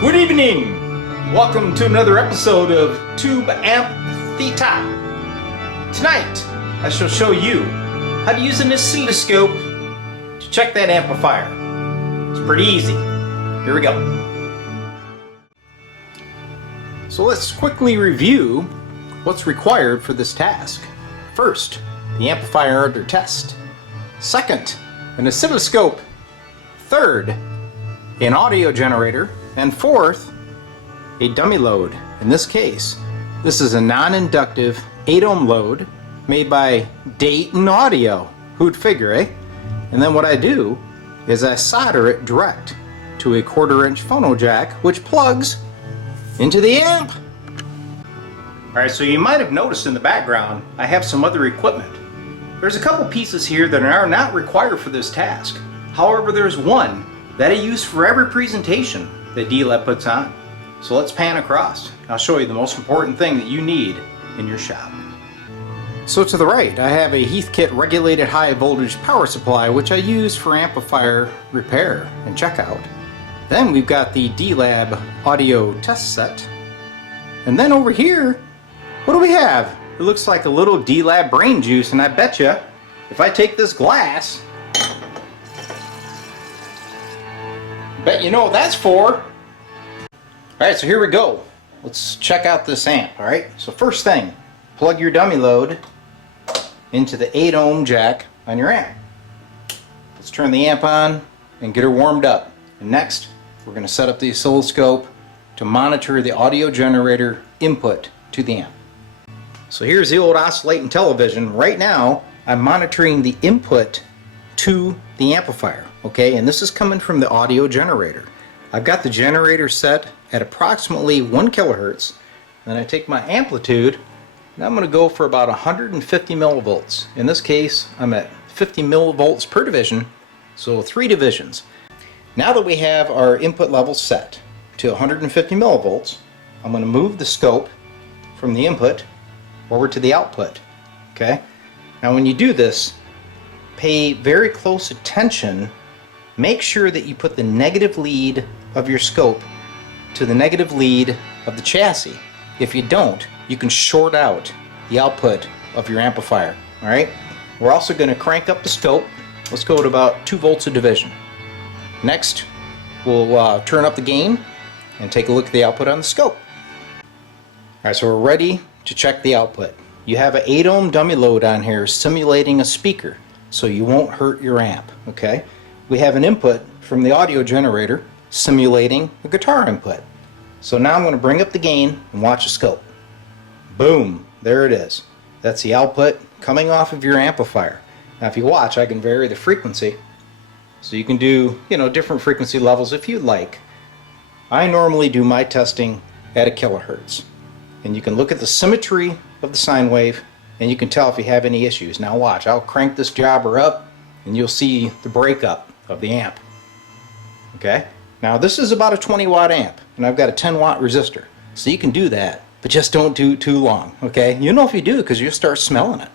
Good evening! Welcome to another episode of Tube Amp Theta. Tonight, I shall show you how to use an oscilloscope to check that amplifier. It's pretty easy. Here we go. So let's quickly review what's required for this task. First, the amplifier under test. Second, an oscilloscope. Third, an audio generator. And fourth, a dummy load. In this case, this is a non-inductive 8 ohm load made by Dayton Audio. Who'd figure, eh? And then what I do is I solder it direct to a 1/4 inch phono jack, which plugs into the amp. Alright, so you might have noticed in the background I have some other equipment. There's a couple pieces here that are not required for this task. However, there's one that I use for every presentation that D-Lab puts on. So let's pan across. I'll show you the most important thing that you need in your shop. So to the right, I have a Heathkit regulated high voltage power supply, which I use for amplifier repair and checkout. Then we've got the D-Lab audio test set. And then over here, what do we have? It looks like a little D-Lab brain juice, and I bet you, if I take this glass, bet you know what that's for. Alright, so here we go. Let's check out this amp, alright? So first thing, plug your dummy load into the 8 ohm jack on your amp. Let's turn the amp on and get her warmed up. And next, we're going to set up the oscilloscope to monitor the audio generator input to the amp. So here's the old oscillating television. Right now, I'm monitoring the input to the amplifier, okay? And this is coming from the audio generator. I've got the generator set at approximately 1 kilohertz. Then I take my amplitude, and I'm going to go for about 150 millivolts. In this case, I'm at 50 millivolts per division, so 3 divisions. Now that we have our input level set to 150 millivolts, I'm going to move the scope from the input over to the output, okay? Now when you do this, pay very close attention. Make sure that you put the negative lead of your scope to the negative lead of the chassis. If you don't, you can short out the output of your amplifier. Alright? We're also going to crank up the scope. Let's go to about 2 volts a division. Next, we'll turn up the gain and take a look at the output on the scope. Alright, so we're ready to check the output. You have an 8 ohm dummy load on here simulating a speaker, so you won't hurt your amp, okay? We have an input from the audio generator simulating a guitar input. So now I'm going to bring up the gain and watch the scope. Boom, there it is. That's the output coming off of your amplifier. Now if you watch, I can vary the frequency. So you can do, different frequency levels if you'd like. I normally do my testing at 1 kilohertz. And you can look at the symmetry of the sine wave, and you can tell if you have any issues. Now watch, I'll crank this jobber up and you'll see the breakup of the amp. Okay? Now this is about a 20 watt amp, and I've got a 10 watt resistor. So you can do that, but just don't do it too long. Okay? You know if you do, because you'll start smelling it.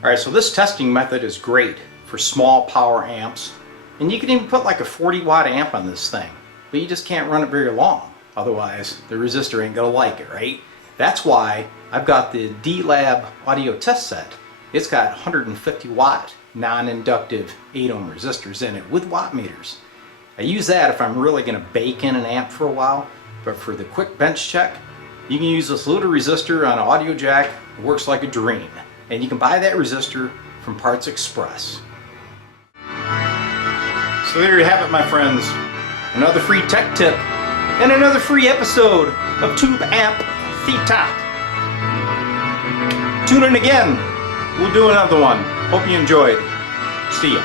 Alright, so this testing method is great for small power amps. And you can even put like a 40 watt amp on this thing. But you just can't run it very long. Otherwise, the resistor ain't gonna like it, right? That's why I've got the D-Lab audio test set. It's got 150 watt non-inductive 8 ohm resistors in it with watt meters. I use that if I'm really gonna bake in an amp for a while, but for the quick bench check, you can use this little resistor on an audio jack. It works like a dream. And you can buy that resistor from Parts Express. So there you have it, my friends. Another free tech tip and another free episode of Tube Amp Theta. Tune in again. We'll do another one. Hope you enjoyed. See ya.